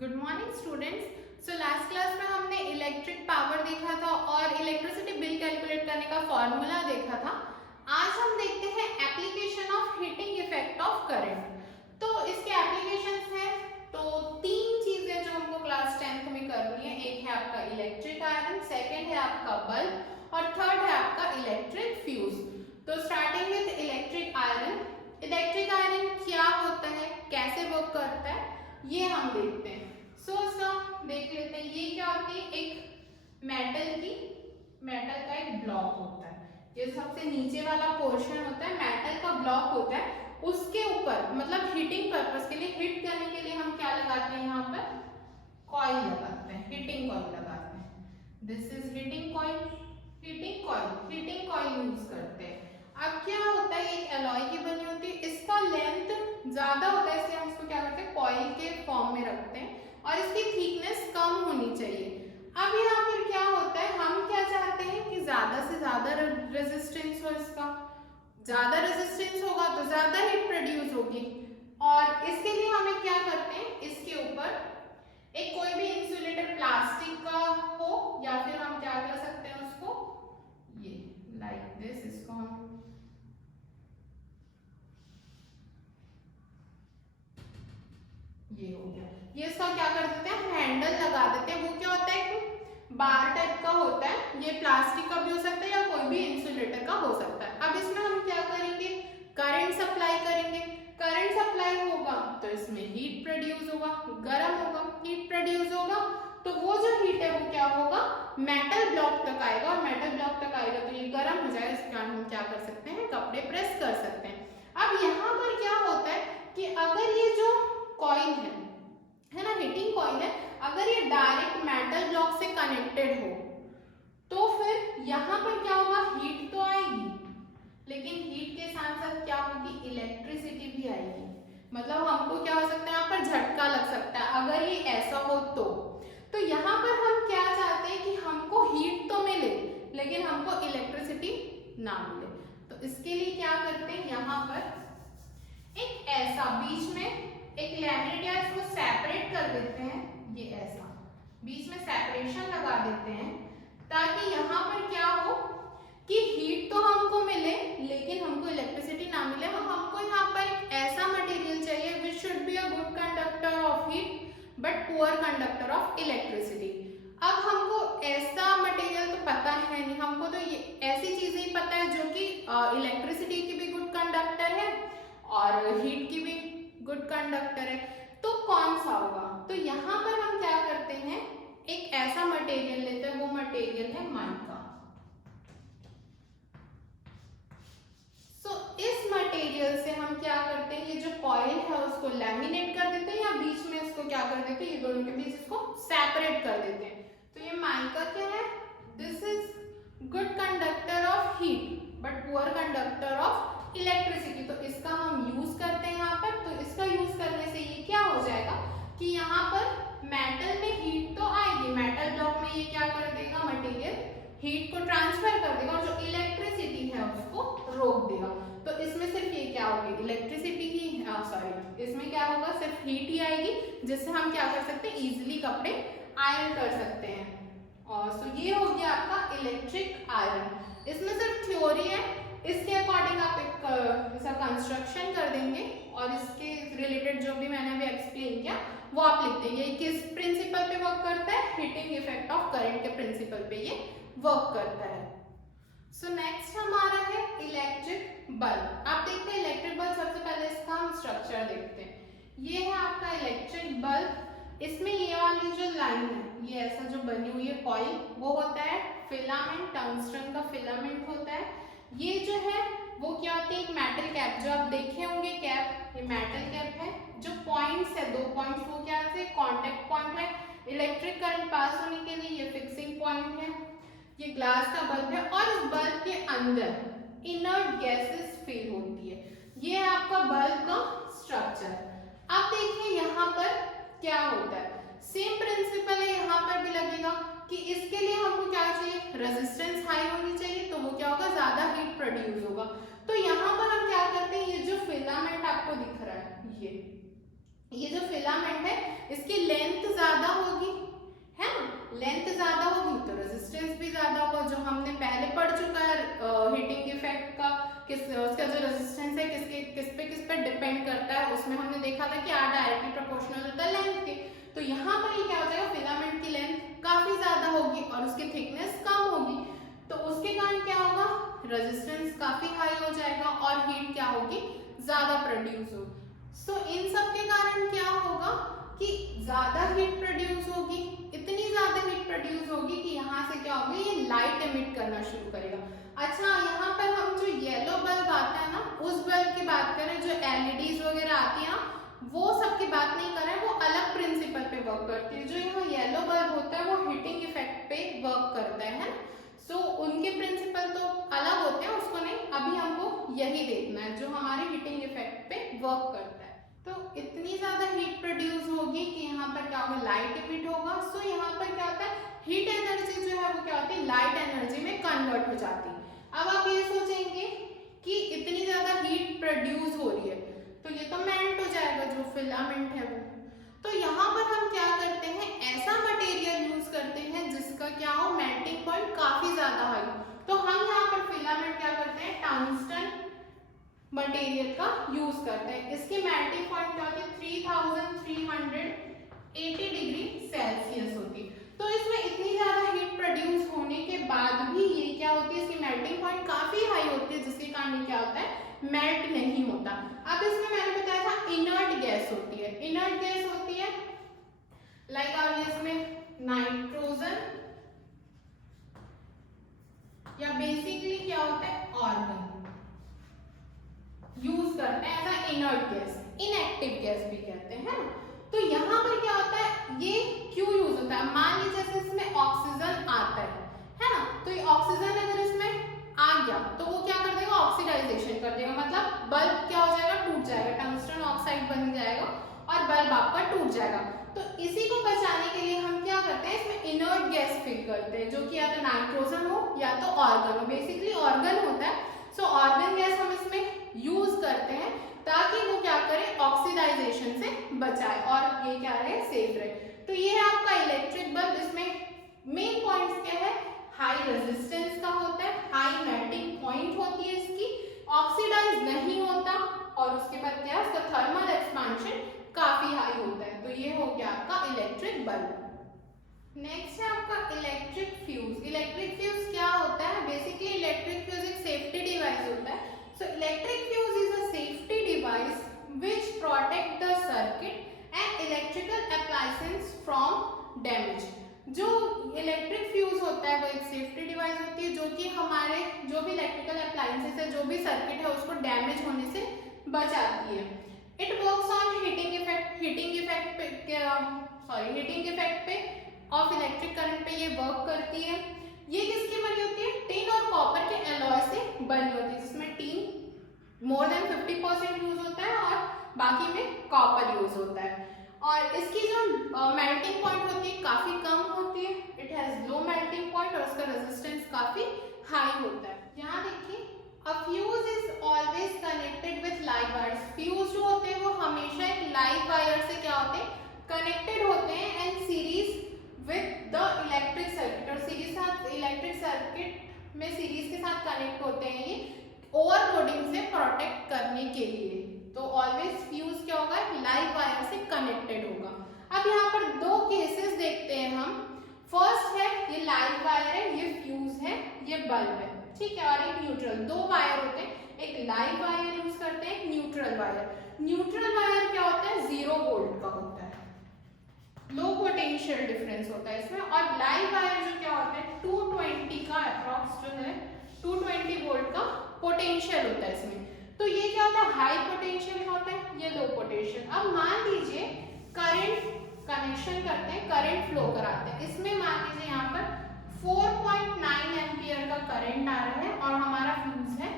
Good morning students. So last class में हमने electric power देखा था और इलेक्ट्रिसिटी बिल कैलकुलेट करने का फॉर्मूला देखा था। आज हम देखते हैं application of heating effect of current. तो इसके एप्लीकेशंस हैं, तो तीन चीजें जो हमको क्लास 10th में करनी है। एक है आपका इलेक्ट्रिक आयरन, सेकंड है आपका बल्ब और थर्ड है आपका इलेक्ट्रिक फ्यूज। तो starting with electric iron. Electric iron क्या होता है, कैसे वर्क करता है, ये हम देखते हैं। इसका देख लेते हैं। ये क्या होती है, एक मेटल का एक ब्लॉक होता है। ये सबसे नीचे वाला पोर्शन होता है, मेटल का ब्लॉक होता है। उसके ऊपर मतलब हीटिंग पर्पस के लिए, हीट करने के लिए हम क्या लगाते हैं, यहाँ पर कॉइल लगाते हैं, हीटिंग कॉइल लगाते हैं। This is heating coil, heating coil use करते हैं। अब क्या होता है, एक एलॉय की बनी होती है, इसका लेंथ ज्यादा होता है, इसलिए हम इसको क्या करते हैं, कॉइल के फॉर्म में रखते हैं और इसकी थिकनेस कम होनी चाहिए। अब यहाँ पर क्या होता है, हम क्या चाहते हैं कि ज्यादा से ज्यादा रेजिस्टेंस हो, इसका ज्यादा रेजिस्टेंस होगा तो ज्यादा हीट प्रोड्यूस होगी। और इसके लिए हमें क्या करते हैं, इसके ऊपर एक कोई भी इंसुलेटर प्लास्टिक का हो या फिर हम क्या कर सकते हैं उसको, ये लाइक दिस, इसको हम ये हो गया, ये इसका क्या कर देते हैं, हैंडल लगा देते हैं। वो क्या होता है, बार टाइप का होता है, ये प्लास्टिक का भी हो सकता है या कोई भी इंसुलेटर का हो सकता है। अब इसमें हम क्या करेंगे, करंट सप्लाई करेंगे। करंट सप्लाई होगा तो इसमें हीट प्रोड्यूस होगा, गर्म होगा, हीट प्रोड्यूस होगा, तो वो जो हीट है वो क्या होगा, मेटल ब्लॉक तक आएगा और मेटल ब्लॉक तक आएगा तो ये गर्म हो जाएगा। इसके कारण हम क्या कर सकते हैं, कपड़े प्रेस कर सकते हैं। अब यहाँ पर क्या होता है कि अगर ये जो कॉइल है ना, हीटिंग कॉइल है, अगर ये डायरेक्ट मेटल ब्लॉक से कनेक्टेड हो तो फिर यहाँ पर क्या होगा, हीट तो आएगी, लेकिन हीट के साथ साथ क्या होगी, इलेक्ट्रिसिटी भी आएगी। मतलब हमको क्या हो सकता है, यहाँ पर झटका लग सकता है अगर ये ऐसा हो तो यहाँ पर हम क्या चाहते हैं कि हमको हीट तो मिले लेकिन हमको इलेक्ट्रिसिटी ना मिले। तो इसके लिए क्या करते हैं, यहाँ पर एक ऐसा बीच में एक लैमिनेट या इसको सेपरेट कर देते हैं, ये ऐसा बीच में सेपरेशन लगा देते हैं ताकि यहाँ पर क्या हो कि हीट तो हमको मिले लेकिन हमको इलेक्ट्रिसिटी ना मिले। हमको यहाँ पर एक ऐसा मटेरियल चाहिए which should be a good conductor of heat but poor conductor of electricity. अब हमको ऐसा मटेरियल तो पता है नहीं, हमको तो ये ऐसी चीजें ही पता है जो कि इलेक्ट्रिसिटी की भी गुड कंडक्टर है और हीट की भी गुड कंडक्टर है। तो कौन सा होगा, तो यहाँ पर हम क्या करते हैं, एक ऐसा मटेरियल लेते हैं, वो मटेरियल है माइका। इस मटेरियल से हम क्या करते हैं, ये जो कॉइल है उसको लैमिनेट कर देते हैं या बीच में इसको क्या कर देते हैं, ये दोनों के बीच इसको सेपरेट कर देते हैं। तो ये माइका क्या है, this is good conductor of heat but poor conductor of electricity. तो इसका हम यूज करते हैं यहाँ पर। तो इसका यूज करने से ये क्या हो जाएगा कि यहाँ पर मेटल में हीट तो आएगी, मेटल ब्लॉक में ये क्या कर देगा, मटेरियल हीट को ट्रांसफर कर देगा और जो इलेक्ट्रिसिटी है उसको रोक देगा। तो इसमें सिर्फ ये क्या होगी, इलेक्ट्रिसिटी ही, सॉरी इसमें क्या होगा, सिर्फ हीट ही आएगी जिससे हम क्या कर सकते हैं, इजीली कपड़े आयरन कर सकते हैं। और सो ये हो गया आपका इलेक्ट्रिक आयरन। इसमें सिर्फ थ्योरी है, इसके अकॉर्डिंग आप एक ऐसा कंस्ट्रक्शन कर देंगे और इसके रिलेटेड जो भी मैंने अभी एक्सप्लेन किया वो आप लिख देंगे। किस प्रिंसिपल पे वर्क करता है, हीटिंग इफेक्ट ऑफ करंट के प्रिंसिपल पे ये वर्क करता है। सो नेक्स्ट हमारा है इलेक्ट्रिक बल्ब। आप देखते हैं इलेक्ट्रिक बल्ब, सबसे पहले इसका हम स्ट्रक्चर देखते हैं। ये है आपका इलेक्ट्रिक बल्ब। इसमें ये वाली जो लाइन है, ये ऐसा जो बनी हुई है कॉइल, वो होता है फिलामेंट, टंगस्टन का फिलामेंट होता है। ये जो है वो क्या होती है, एक मेटल कैप, जो आप देखे होंगे कैप, ये मेटल कैप है। जो पॉइंट्स है, 2 पॉइंट्स, वो क्या है, कांटेक्ट पॉइंट है इलेक्ट्रिक करंट पास होने के लिए, ये फिक्सिंग पॉइंट है। ये ग्लास का बल्ब है और इस बल्ब के अंदर इनर्ट गैसेस फील होती है। ये है आपका बल्ब का स्ट्रक्चर। अब देखिए यहाँ पर क्या होता है, सेम प्रिंसिपल है यहाँ पर भी लगेगा कि इसके लिए हमको क्या चाहिए, रेजिस्टेंस हाई होनी चाहिए, तो वो क्या होगा, ज्यादा हीट प्रोड्यूस होगा। तो यहाँ पर हम क्या करते हैं, ये जो फिलामेंट आपको दिख रहा है, ये जो फिलामेंट है इसकी लेंथ रेजिस्टेंस भी ज्यादा होगा, जो हमने पहले पढ़ चुका है हीटिंग इफेक्ट का, उसका जो रेजिस्टेंस है किस पे डिपेंड करता है, उसमें हमने देखा था कि R डायरेक्टली प्रोपोर्शनल होता है लेंथ के। तो यहाँ पर ये क्या हो जाएगा, फिलामेंट की लेंथ काफी ज्यादा होगी और उसकी थिकनेस कम होगी, तो उसके कारण क्या होगा, रेजिस्टेंस काफी हाई हो जाएगा और हीट क्या होगी, ज्यादा प्रोड्यूस होगी। सो इन सब के कारण क्या होगा कि ज्यादा हीट प्रोड्यूस होगी, इतनी ज्यादा हीट प्रोड्यूस होगी कि यहाँ से क्या होगा, ये लाइट एमिट करना शुरू करेगा। अच्छा, यहाँ पर हम जो येलो बल्ब आता है ना, उस बल्ब की बात करें, जो एलईडीज वगैरह आती है ना, वो सब की बात नहीं कर रहे हैं, वो अलग प्रिंसिपल पे वर्क करती है। जो यहाँ येलो बल्ब होता है वो हीटिंग इफेक्ट पे वर्क करता है, सो उनके प्रिंसिपल तो अलग होते हैं, उसको नहीं, अभी हमको यही देखना है जो हमारे हीटिंग इफेक्ट पे वर्क करता है। तो इतनी ज्यादा हीट प्रोड्यूस होगी कि यहाँ पर क्या होगा, लाइट इमिट होगा। सो यहाँ पर क्या होता है, हीट एनर्जी जो है वो क्या होती है, लाइट एनर्जी में कन्वर्ट हो जाती है। अब आप ये सोचेंगे कि इतनी ज्यादा हीट प्रोड्यूस हो रही है तो ये तो मेल्ट हो जाएगा, जो फिलामेंट है वो। तो यहाँ पर हम क्या करते हैं, ऐसा मटेरियल यूज करते हैं जिसका क्या हो, मेल्टिंग पॉइंट काफी ज्यादा हाई। तो हम यहाँ पर फिलामेंट क्या करते हैं, टंगस्टन मटेरियल का यूज करते हैं। इसकी मेल्टिंग पॉइंट क्या होती है, 3380 डिग्री सेल्सियस होती है। तो इसमें इतनी ज्यादा हीट प्रोड्यूस होने के बाद भी ये क्या होती है, इसकी मेल्टिंग पॉइंट काफी हाई होती है, जिसके कारण क्या होता है, मेल्ट नहीं होता। अब इसमें मैंने बताया था इनर्ट गैस होती है, इनर्ट गैस होती है लाइक आप इसमें नाइट्रोजन या बेसिकली क्या होता है, ऑर्गन यूज करते हैं as inert gas, inactive gas भी कहते हैं। तो यहाँ पर क्या होता है, ये क्यों यूज होता है, मान लीजिए जैसे इसमें ऑक्सीजन आता है ना, तो ये ऑक्सीजन अगर इसमें आ गया तो वो क्या कर देगा, ऑक्सीडाइजेशन कर देगा, मतलब बल्ब क्या हो जाएगा, टूट जाएगा, टंगस्टन ऑक्साइड बन जाएगा और बल्ब आपका टूट जाएगा। तो इसी को बचाने के लिए हम क्या करते हैं, इसमें इनर्ट गैस फिल करते हैं, जो कि या तो नाइट्रोजन हो या तो ऑर्गन हो, बेसिकली ऑर्गन होता है। सो ऑर्गन गैस हम इसमें यूज करते हैं ताकि वो क्या करे, ऑक्सीडाइजेशन से बचाए और ये क्या रहे, सेफ रहे। तो ये है आपका इलेक्ट्रिक बल्ब। इसमें मेन पॉइंट्स क्या है, हाई रेजिस्टेंस का होता है, हाई मेल्टिंग पॉइंट होती है इसकी, ऑक्सीडाइज नहीं होता और उसके बाद क्या, उसका थर्मल एक्सपांशन काफी हाई होता है। तो ये हो गया आपका इलेक्ट्रिक बल्ब। नेक्स्ट है आपका इलेक्ट्रिक फ्यूज। इलेक्ट्रिक फ्यूज क्या होता है, बेसिकली इलेक्ट्रिक फ्यूज एक सेफ्टी डिवाइस होता है। So electric fuse is a safety device which protect the circuit and electrical appliances from damage. जो इलेक्ट्रिक फ्यूज होता है वो एक सेफ्टी डिवाइस होती है जो कि हमारे जो भी इलेक्ट्रिकल एप्लायंसेस है, जो भी सर्किट है, उसको डैमेज होने से बचाती है। It works on heating effect पे ऑफ इलेक्ट्रिक करंट पे ये वर्क करती है। ये किसकी बनी होती है, टिन और कॉपर के एलॉय से बनी होती है, जिसमें टिन मोर देन 50% यूज होता है और बाकी में कॉपर यूज होता है। और इसकी जो मेल्टिंग पॉइंट होती है काफी कम होती है, it has low melting point और उसका रेजिस्टेंस काफी हाई होता है। यहाँ देखिए, अ fuse is always connected with live wires. Fuse जो होते हैं वो हमेशा एक लाइव वायर से क्या होते हैं, कनेक्टेड होते हैं and series with the electric circuit, और सीरीज साथ इलेक्ट्रिक सर्किट में सीरीज के साथ कनेक्ट होते हैं ये ओवरलोडिंग से प्रोटेक्ट करने के लिए। तो ऑलवेज फ्यूज क्या होगा, लाइव वायर से कनेक्टेड होगा। अब यहाँ पर दो केसेस देखते हैं हम। फर्स्ट है ये लाइव वायर है, ये फ्यूज है, ये बल्ब है, ठीक है, और एक न्यूट्रल। दो वायर होते हैं, एक लाइव वायर यूज करते हैं, एक न्यूट्रल वायर। न्यूट्रल वायर क्या होता है, 0 वोल्ट का होता है, लो पोटेंशियल डिफरेंस होता है इसमें। और लाइव वायर जो क्या होता है, 220 का अप्रॉक्स जो है 220 वोल्ट का पोटेंशियल होता है इसमें। तो ये क्या होता है, हाई पोटेंशियल का होता है, ये लो पोटेंशियल। अब मान लीजिए करंट कनेक्शन करते हैं, करंट फ्लो कराते हैं, इसमें मान लीजिए यहाँ पर 4.9 एम्पियर का करंट आ रहा है और हमारा फ्यूज है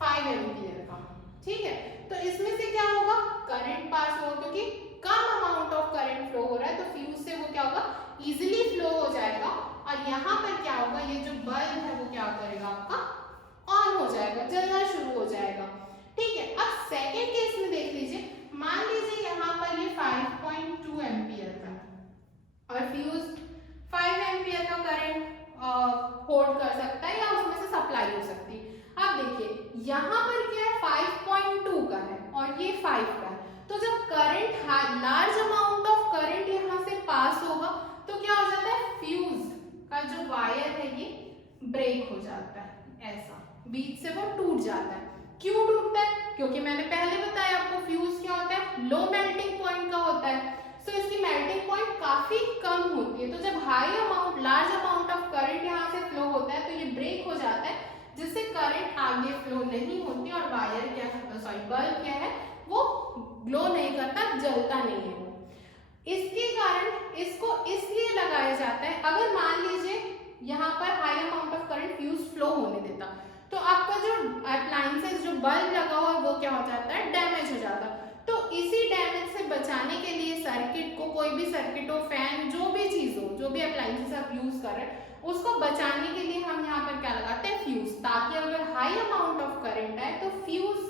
5 एम्पियर का, ठीक है। तो इसमें से क्या होगा, करंट पास होगा, क्योंकि कम अमाउंट ऑफ करंट फ्लो हो रहा है, तो फ्यूज से वो क्या होगा, इजीली फ्लो हो जाएगा। और यहाँ पर क्या होगा, ये जो बल्ब है वो क्या करेगा, आपका ऑन हो जाएगा, जलना शुरू हो जाएगा, ठीक है। अब सेकेंड केस में देख लीजिए, मान लीजिए यहाँ पर ये 5.2 एम्पियर का और फ्यूज 5 एम्पियर का करंट होल्ड कर सकता है या उसमें से सप्लाई हो सकती है। अब देखिए यहाँ पर क्या है 5.2 का है और ये 5 का है, तो जब current large amount of current यहाँ से पास होगा तो क्या हो जाता है, फ्यूज का जो वायर है ये ब्रेक हो जाता है, ऐसा बीच से वो टूट जाता है। क्यों टूटता है, क्योंकि मैंने पहले बताया आपको फ्यूज क्या होता है, लो मेल्टिंग पॉइंट का होता है, तो इसकी मेल्टिंग पॉइंट काफी कम होती है। तो जब high amount large amount of current यहाँ से फ्लो होता है तो ये ब्रेक हो जाता है, जिससे करंट आगे फ्लो नहीं होती और वायर क्या है, सॉरी बल्ब क्या है वो ग्लो नहीं करता, जलता नहीं है वो। इसके कारण इसको इसलिए लगाया जाता है, अगर मान लीजिए यहाँ पर high amount of current fuse flow होने देता तो आपका जो अप्लायंसेस जो बल्ब लगा हुआ है वो क्या हो जाता है, डैमेज हो जाता। तो इसी डैमेज से बचाने के लिए सर्किट को, कोई भी सर्किट हो, फैन, जो भी चीज हो, जो भी अप्लायंसेस आप यूज कर रहे हैं उसको बचाने के लिए हम यहाँ पर क्या लगाते हैं, फ्यूज, ताकि अगर हाई अमाउंट ऑफ करंट आए तो फ्यूज,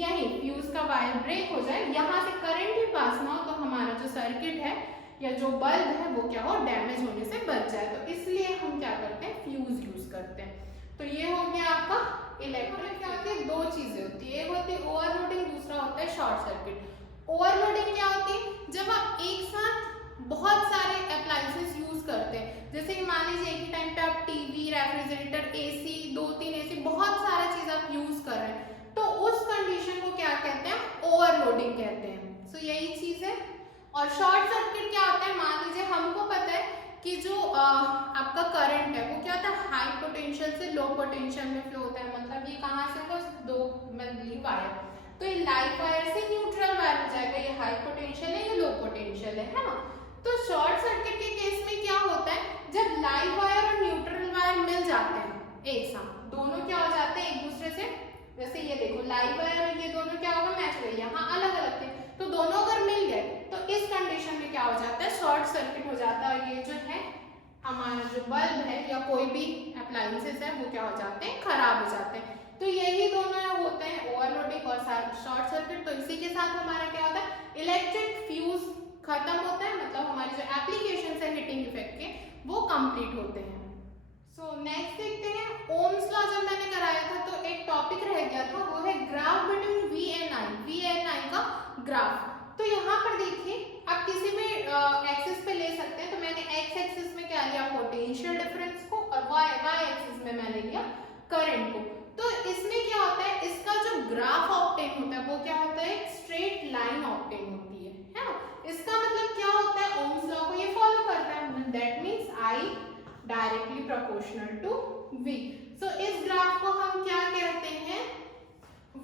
यही फ्यूज का वायर ब्रेक हो जाए, यहाँ से करंट भी पास ना हो, तो हमारा जो सर्किट है या जो बल्ब है वो क्या हो, डैमेज होने से बच जाए। तो इसलिए हम क्या करते हैं, फ्यूज यूज करते हैं। तो ये हो गया आपका इलेक्ट्रिक। क्या होती है, दो चीजें होती है, एक होती है ओवरलोडिंग, दूसरा होता है शॉर्ट सर्किट। ओवरलोडिंग क्या होती है, जब आप एक साथ बहुत सारे अप्लायंसेस यूज करते हैं, जैसे कि मान लीजिए एक ही टाइम पे आप टीवी, रेफ्रिजरेटर, एसी, 2-3 एसी, बहुत सारा चीज आप यूज कर रहे हैं, तो उस कंडीशन को क्या कहते हैं, ओवरलोडिंग कहते हैं। सो यही चीज है। और शॉर्ट सर्किट क्या होता है, मान लीजिए हमको पता है कि जो आपका करंट है वो क्या होता है, हाई पोटेंशियल से लो पोटेंशियल में फ्लो होता है, मतलब ये कहाँ से होगा, दो मतलब वायर, तो ये लाइव वायर से न्यूट्रल वायर हो जाएगा, ये हाई पोटेंशियल है, ये लो पोटेंशियल है ना। तो शॉर्ट सर्किट के केस में क्या होता है, जब लाइव वायर और न्यूट्रल वायर मिल जाते हैं एक साथ, दोनों क्या हो जाते हैं एक दूसरे से, जैसे ये देखो लाइव वायर और ये दोनों क्या होगा, मैच हो गए, यहाँ अलग अलग थे, तो दोनों अगर मिल गए तो इस कंडीशन में क्या हो जाता है, शॉर्ट सर्किट हो जाता है, और ये जो है हमारा जो बल्ब है या कोई भी अप्लायंसेस है वो क्या हो जाते हैं, खराब हो जाते हैं। तो यही दोनों होते हैं, ओवरलोडिंग और शॉर्ट सर्किट। तो इसी के साथ हमारा क्या होता है, इलेक्ट्रिक फ्यूज खत्म होता है, मतलब हमारे जो एप्लीकेशन है हीटिंग इफेक्ट के वो कंप्लीट होते हैं। सो नेक्स्ट देखते हैं, ओम्स लॉ जब मैंने कराया था तो एक टॉपिक रह गया था, वो है graph between V and I, V and I का ग्राफ। तो यहाँ पर देखिए आप किसी भी एक्सिस पे ले सकते हैं, तो मैंने एक्स एक्सिस में क्या लिया, पोटेंशियल डिफरेंस को, और वाई एक्सिस में मैंने लिया करंट को। तो इसमें क्या होता है, इसका जो ग्राफ ऑब्टेन होता है वो क्या होता है, एक स्ट्रेट लाइन ऑब्टेन होती है ना। इसका मतलब क्या होता है, ओम्स लॉ को ये फॉलो करता है, that means I directly proportional to V। So इस ग्राफ को हम क्या कहते हैं,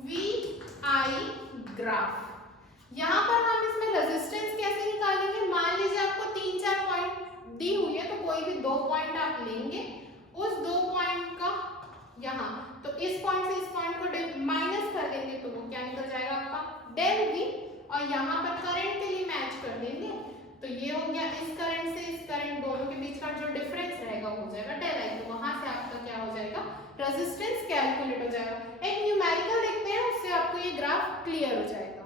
VI ग्राफ। यहाँ पर हम इसमें रेजिस्टेंस कैसे निकालेंगे, मान लीजिए आपको 3-4 पॉइंट दी हुई है, तो कोई भी 2 पॉइंट आप लेंगे, उस 2 पॉइंट का यहाँ, तो इस पॉइंट से इस पॉइंट को माइनस कर देंगे तो वो क्या निकल जाएगा आपका डेल V, और यहाँ पर करंट के लिए मैच कर देंगे, तो ये हो गया इस करंट से इस करंट दोनों के बीच का जो डिफरेंस रहेगा हो जाएगा डेल आई, तो वहां से आपका क्या हो जाएगा, रेजिस्टेंस कैलकुलेट हो जाएगा। एक न्यूमेरिकल देखते हैं, उससे आपको ये ग्राफ क्लियर हो जाएगा।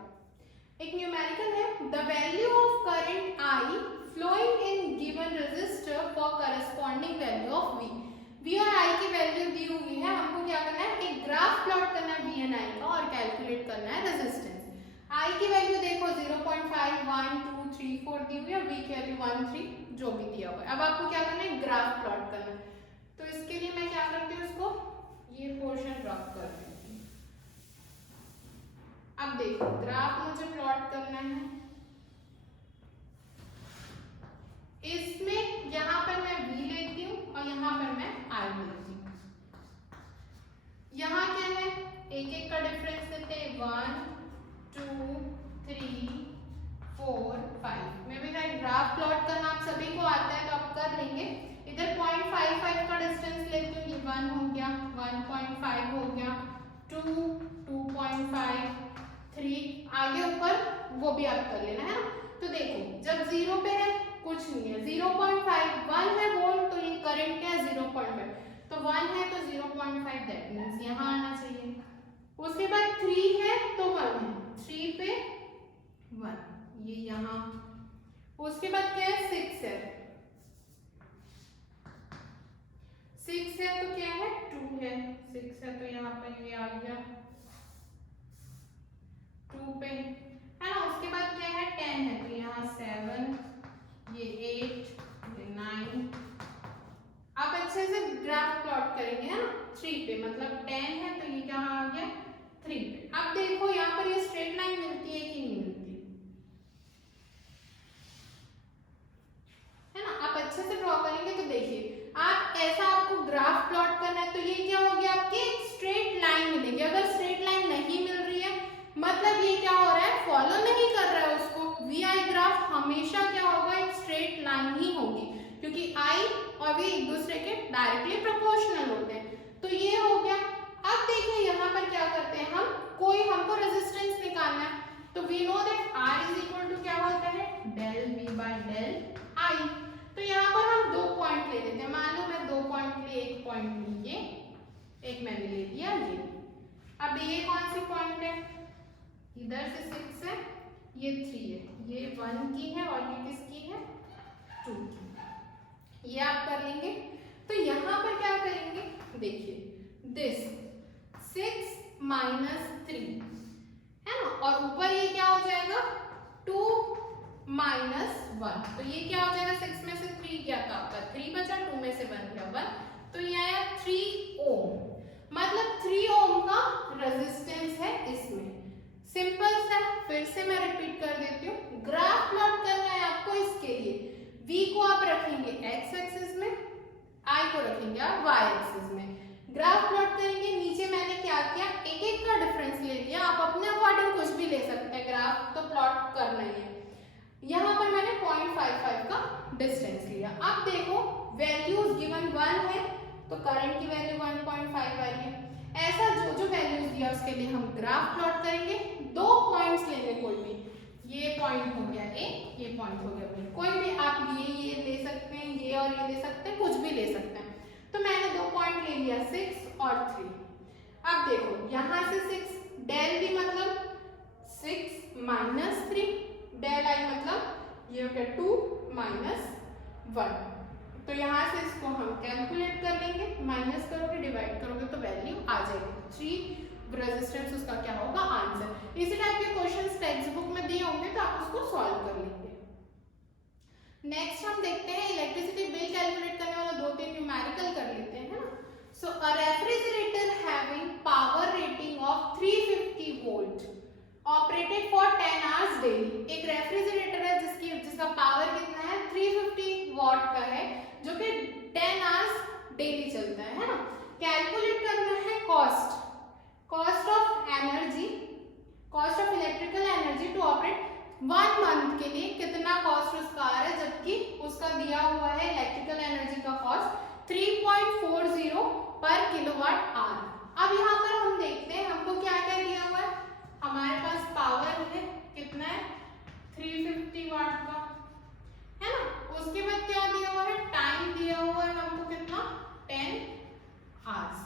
एक न्यूमेरिकल है, the value of current I flowing in given resistor for corresponding value of V। V और I की वैल्यू दी हुई है, हमको क्या करना है, एक ग्राफ प्लॉट करना है V एंड I का और कैलकुलेट करना है रेजिस्टेंस। I की वैल्यू देखो 0.5, 1, 2, 3, 4 दी हुई है, V की वैल्यू 1, 3 जो भी दिया हुआ है। अब आपको क्या करना है, ग्राफ प्लॉट करना है, तो इसके लिए मैं क्या करती हूँ, इसको ये पोर्शन ड्रॉप कर देती हूँ। अब देखो ग्राफ मुझे प्लॉट करना है, इसमें यहाँ पर मैं V लेती हूँ और यहाँ पर मैं I लेती हूँ। यहाँ क्या है, एक एक का डिफरेंस देते हैं, 1, 2, 3, 4, 5। मैं भी ग्राफ प्लॉट करना आप सभी को आता है तो आप कर लेंगे। इधर 0.55 का डिस्टेंस लेती हूँ, ये 1 हो गया, 1.5 हो गया, 2, 2.5, 3, आगे ऊपर वो भी आप कर लेना है ना। तो देखो जब 0 पे है कुछ नहीं है, 0.5, 1 है वोल्ट, तो ये करंट क्या है 0.5, तो 1 है तो 0.5, दैट मींस यहाँ आना चाहिए। उसके बाद 3 है तो 1 है, 3 पे 1, ये यहाँ। उसके बाद क्या है, 6 है, 6 है तो क्या है 2 है, 6 है तो यहाँ पर ये आ गया 2 पे, है ना। उसके बाद क्या है 10 है तो यहाँ 7, ये 8, ये 9। आप अच्छे से ग्राफ प्लॉट करेंगे, है ना। 3 पे मतलब 10 है तो ये क्या आ गया 3 पे। अब देखो यहाँ पर ये स्ट्रेट लाइन मिलती है कि नहीं मिलती, है ना। आप अच्छे से ड्रॉ करेंगे तो देखिए आप ऐसा आपको ग्राफ प्लॉट करना है तो ये क्या हो गया आपके एक स्ट्रेट लाइन मिलेगी। अगर स्ट्रेट लाइन नहीं मिल रही है मतलब ये क्या हो रहा है फॉलो नहीं कर रहा है उसको। वी-आई ग्राफ हमेशा क्या होगा एक स्ट्रेट लाइन ही होगी क्योंकि आई और वी एक दूसरे के डायरेक्टली प्रोपोर्शनल होते हैं। तो ये हो गया। अब देखिए यहाँ पर क्या करते हैं हम, कोई हमको रेजिस्टेंस निकालना है तो we know that R is equal to क्या होता है del V by del I. तो यहाँ पर हम 2 पॉइंट ले लेते हैं। मान लो मैं 2 पॉइंट लिए, एक पॉइंट लिए, एक मैंने ले लिया ये। अब ये कौन सी पॉइंट है, इधर से 6 है, ये 3 है, ये 1 की है और ये किसकी है 2 की। ये आप कर लेंगे। तो यहाँ पर क्या करेंगे देखिए दिस 6 माइनस 3 है ना, और ऊपर ये क्या हो जाएगा 2 माइनस 1। तो ये क्या हो जाएगा 6 में से 3 गया तो आपका 3 बचा, 2 में से 1 गया 1, तो ये आया 3 ओम। मतलब 3 ओम का रेजिस्टेंस है इसमें। सिंपल सा, फिर से मैं रिपीट कर देती हूँ। ग्राफ प्लॉट करना है आपको, इसके लिए V को आप रखेंगे x एक्सिस में, I को रखेंगे आप y एक्सिस में। ग्राफ प्लॉट करेंगे। नीचे मैंने क्या किया एक एक का डिफरेंस ले लिया, आप अपने अकॉर्डिंग कुछ भी ले सकते हैं, ग्राफ तो प्लॉट करना ही है। यहाँ पर मैंने 0.55 का डिस्टेंस लिया। अब देखो वैल्यूज गिवन 1 है तो करंट की वैल्यू 1.5 आई है। ऐसा जो जो वैल्यूज दिया उसके लिए हम ग्राफ प्लॉट करेंगे। 2 पॉइंट्स लेंगे कोई भी, ये पॉइंट हो गया A, ये पॉइंट हो गया B। कोई भी आप ये ले सकते हैं, ये और ये ले सकते हैं, कुछ भी ले सकते हैं। तो मैंने 2 पॉइंट ले लिया 6 और 3। अब देखो यहाँ से 6 डेल V मतलब 6 माइनस 3, डेल आई मतलब ये हो गया 2 माइनस 1। तो यहाँ से इसको हम कैलकुलेट कर लेंगे, माइनस करोगे डिवाइड करोगे तो वैल्यू आ जाएगी 3 रेजिस्टेंस, उसका क्या होगा आंसर। इसी टाइप के क्वेश्चंस टेक्स्ट बुक में दिए होंगे तो आप उसको सॉल्व कर लेंगे। नेक्स्ट हम देखते हैं इलेक्ट्रिसिटी बिल कैलकुलेट करने वाला 2-3 न्यूमेरिकल कर लेते हैं, है ना। So a refrigerator having power rating of 350 volt operated for 10 hours daily. एक रेफ्रिजरेटर है जिसका पावर कितना है 350 वॉट का है, जो कि 10 आवर्स डेली चलता है ना। कैलकुलेट करना है cost of energy, cost of electrical energy to operate 1 month के लिए कितना कॉस्ट उसका आ रहा है, जबकि उसका दिया हुआ है इलेक्ट्रिकल एनर्जी का कॉस्ट 3.40 पर किलोवाट आवर। अब यहाँ पर हम देखते हैं हमको क्या क्या दिया हुआ है। हमारे पास पावर है कितना है 350 वाट का, है ना। उसके बाद क्या दिया हुआ है टाइम दिया हुआ है हमको कितना 10 आवर्स।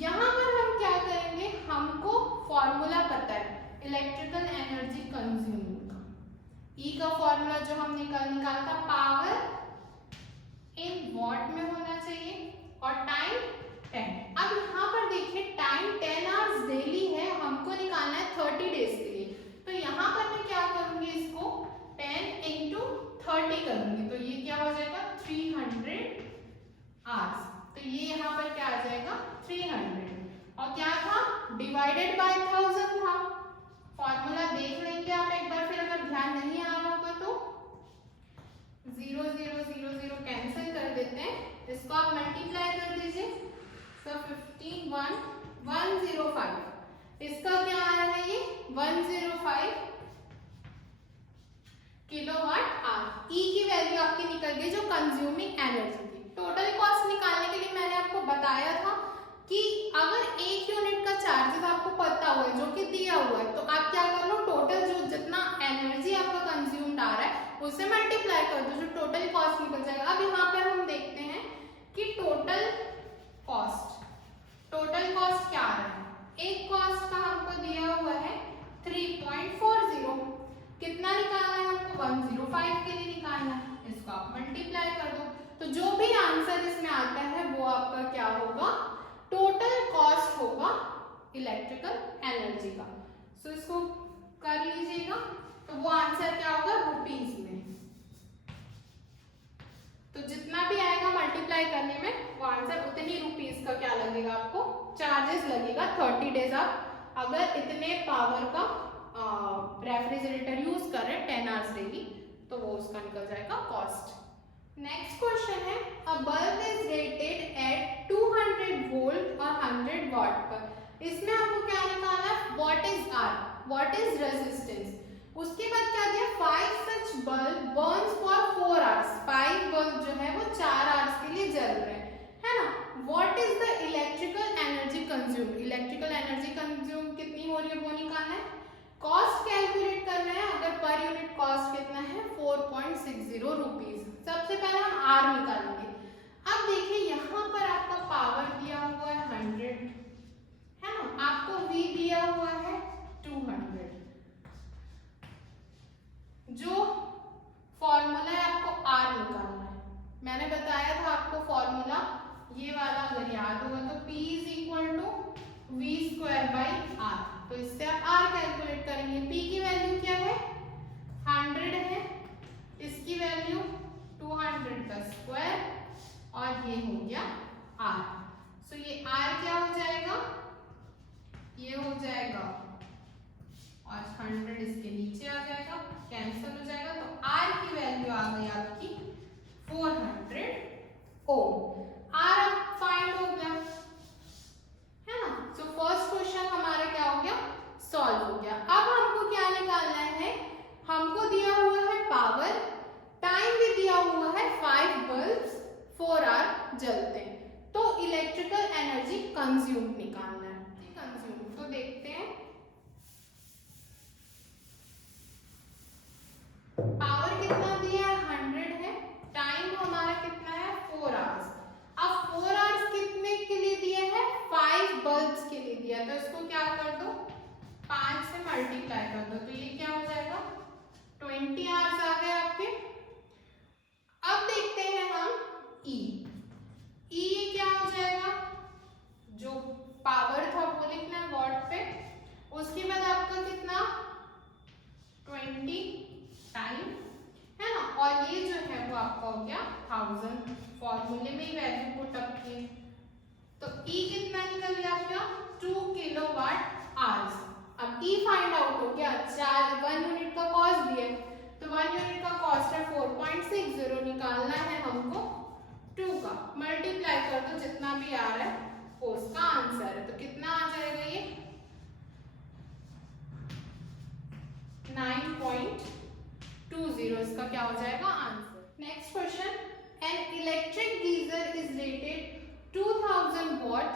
यहाँ पर हम क्या करेंगे, हमको फॉर्मूला पता है इलेक्ट्रिकल एनर्जी कंज्यूमिंग का। ई का फॉर्मूला जो हमने कल निकाला था पावर इन वॉट में होना चाहिए और टाइम 10। अब यहाँ पर देखिए टाइम 10 आवर्स डेली है, हमको निकालना है 30 डेज के लिए। तो यहाँ पर मैं क्या करूंगी, इसको 10 into 30 करूंगी, तो ये क्या हो जाएगा 300 आवर्स। तो ये यहाँ पर क्या आ जाएगा 300 और क्या था डिवाइडेड बाय 1000 था। फॉर्मूला देख लेंगे आप एक बार, फिर अगर ध्यान नहीं आ रहा होगा तो 0 0 0 0 कैंसिल कर देते हैं, इसको आप मल्टीप्लाई कर दीजिए। तो 15105 इसका क्या आ रहा है ये 105 किलोवाट आवर। ई की वैल्यू आपकी निकल गई जो कंज्यूमिंग एनर्जी थी। टोटल कॉस्ट निकालने के लिए मैंने आपको बताया था कि अगर 1 यूनिट का चार्जेस आपको पता हुआ है जो कि दिया हुआ है, तो आप क्या कर लो टोटल जो जितना एनर्जी आपका कंज्यूम्ड आ रहा है उससे मल्टीप्लाई कर दो, जो टोटल कॉस्ट निकल जाएगा। अब यहाँ पर हम देखते हैं कि टोटल कॉस्ट क्या आ रहा है। एक कॉस्ट का हमको दिया हुआ है 3.40, कितना निकालना है हमको 105 के लिए निकालना है, इसको आप मल्टीप्लाई कर दो। तो जो भी आंसर इसमें आता है वो आपका इलेक्ट्रिकल एनर्जी का। सो इसको कर लीजिएगा, तो वो आंसर क्या होगा रुपीज में। तो जितना भी आएगा मल्टीप्लाई करने में वो आंसर उतनी रुपीज का क्या लगेगा आपको चार्जेस लगेगा। 30 डेज आप अगर इतने पावर का रेफ्रिजरेटर यूज कर रहे हैं 10 आवर्स डेली, तो वो उसका निकल जाएगा कॉस्ट। नेक्स्ट क्वेश्चन है, a bulb is rated at 200 volt और 100 वाट पर। इसमें आपको क्या निकालना है, what is R, what is resistance. उसके बाद क्या दिया, 5 such bulb burns for 4 hours. 5 bulb जो है वो 4 आवर्स के लिए जल रहे हैं, है ना। What is the electrical energy consume, electrical energy consume कितनी हो रही है वो निकालना है। कॉस्ट कैलकुलेट करना है, अगर पर यूनिट कॉस्ट कितना है 4.60 रुपीज। सबसे पहले हम आर निकालेंगे। अब देखिए यहाँ पर आपका पावर दिया हुआ है 100, है ना, आपको वी दिया हुआ है 200। जो फॉर्मूला है आपको आर निकालना है। मैंने बताया था आपको फॉर्मूला ये वाला, अगर याद होगा तो P is equal to V square by R. तो इससे आप आर कैलकुलेट करेंगे। P की वैल्यू क्या है 100 है, इसकी वैल्यू 200 का स्क्वायर, और ये हो गया आर। सो ये आर क्या हो जाएगा, ये हो जाएगा और 100 इसके नीचे आ जाएगा, कैंसिल हो जाएगा। तो आर की वैल्यू आ गई आपकी 400 ओम। आर अब फाइंड हो गया, है ना। सो फर्स्ट क्वेश्चन हमारा क्या हो गया, सॉल्व हो गया। अब हमको क्या निकालना है, हमको दिया हुआ है पावर, टाइम भी दिया हुआ है 5 बल्ब्स 4 आवर जलते हैं, तो इलेक्ट्रिकल एनर्जी कंज्यूम निकालना है। कंज्यूम तो देखते हैं, पावर कितना दिया है 100 है, टाइम हमारा कितना है 4 आवर्स। अब 4 आवर्स कितने के लिए दिया है, 5 बल्ब्स के लिए दिया, तो इसको क्या कर दो 5 से मल्टीप्लाई कर दो, तो ये क्या हो जाएगा 20 आवर्स आ गए आपके। अब देखते हैं हम ई, ये क्या हो जाएगा, जो पावर था वो लिखना है वॉट पे, उसके बाद आपका कितना 20 टाइम, है ना, और ये जो है वो आपका हो गया 1000। फॉर्मूले में ही वैल्यू पुट अप किए, तो E कितना निकल गया आपका 2 किलोवाट आवर्स। अब E फाइंड आउट हो गया, 1 यूनिट का कॉस्ट दिया, तो 1 यूनिट का कॉस्ट है 4.60, निकालना है हमको 2 का, मल्टीप्लाई कर दो जितना भी आ रहा है वो उसका आंसर है। तो कितना आ जाएगा ये 9.20, इसका क्या हो जाएगा answer. Next question, an electric geyser is rated 2000 what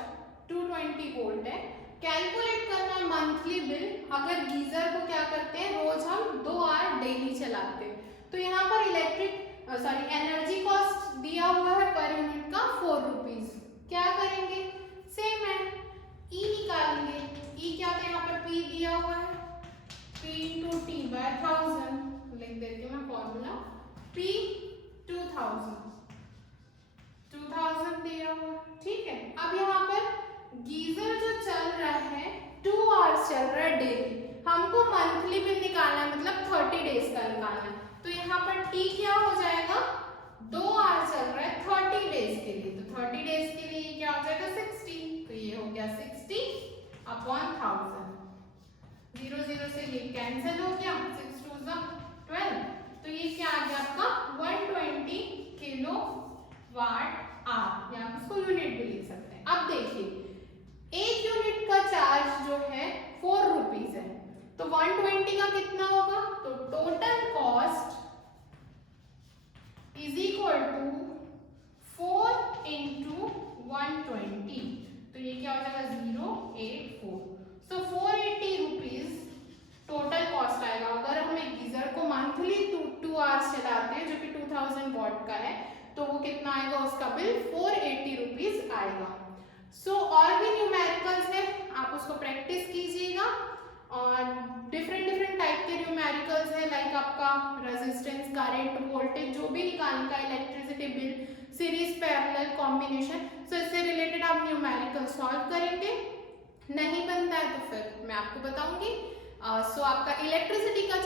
220 volt है। कैलकुलेट करना है मंथली बिल, अगर गीजर को क्या करते हैं रोज हम 2 आवर डेली चलाते हैं, तो यहाँ पर एनर्जी कॉस्ट दिया हुआ है पर यूनिट का 4 रुपीज। क्या करेंगे, सेम है, ई निकालेंगे। ई क्या था, यहाँ पर पी दिया हुआ है, P into T by 1000, लिख देती हूँ मैं फॉर्मूला, P 2000 दिया हुआ, ठीक है। अब यहाँ पर गीजर जो चल रहा है 2 आवर्स चल रहा है डेली, हमको मंथली बिल निकालना है, मतलब 30 डेज का निकालना है, तो यहाँ पर T क्या हो जाएगा 2 आवर्स चल रहा है 30 डेज के लिए, तो 30 डेज के लिए क्या हो जाएगा 60, तो ये हो गया 60 अपॉन 1000। 0 0 से ये कैंसिल हो गया, 6 2 12, तो ये क्या आ गया आपका 120 किलो वाट आवर, या आप इसको यूनिट भी लिख सकते हैं। अब देखिए 1 यूनिट का चार्ज जो है 4 रुपीज है, तो 120 का कितना होगा, तो total cost is equal to 4 into 120, तो ये क्या हो जाएगा 084, तो 480 रुपीज टोटल कॉस्ट आएगा। अगर हम एक गीजर को मंथली 2 आवर्स चलाते हैं जो कि 2000 वॉट का है, तो वो कितना आएगा, उसका बिल 480 रुपीज आएगा। सो और भी न्यूमेरिकल्स है, आप उसको प्रैक्टिस कीजिएगा, और डिफरेंट टाइप के न्यूमेरिकल्स है, लाइक आपका रेजिस्टेंस, करंट, वोल्टेज, जो भी निकालने का, electricity bill, series, parallel, combination, so इससे रिलेटेड आप न्यूमेरिकल सॉल्व करेंगे। नहीं बनता फिर मैं आपको बताऊंगी। सो आपका इलेक्ट्रिसिटी का